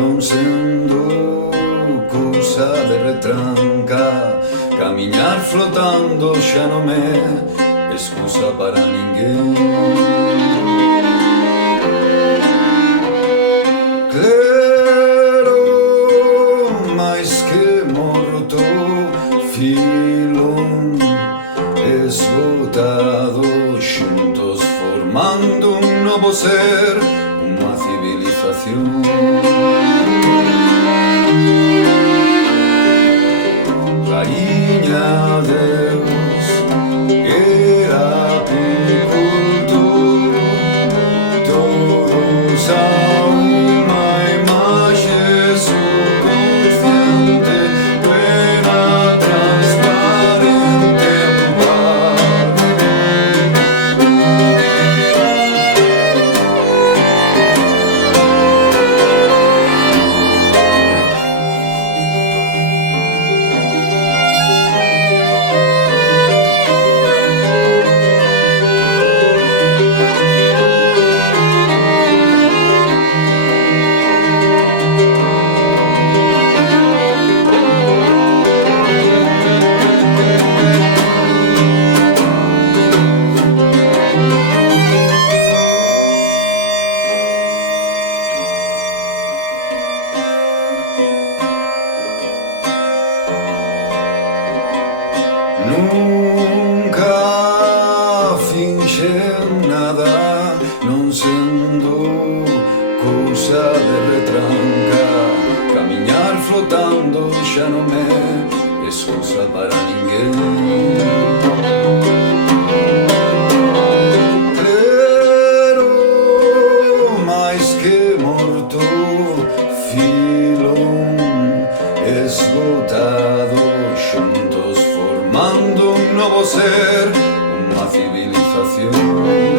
non sendo cousa de retranca. Camiñar flotando xa non é excusa para ninguén. Claro, máis que morto, filón esgotado, xuntos formando un novo ser, unha civilización. Raíña Deus era apicultor, todos a unha imaxe subconsciente, plena, transparente, nunca finxen nada, non sendo cousa de retranca. Camiñar flotando xa non é excusa para ninguén. Claro, máis que morto, filón esgotado, xuntos formando un novo ser, unha civilización.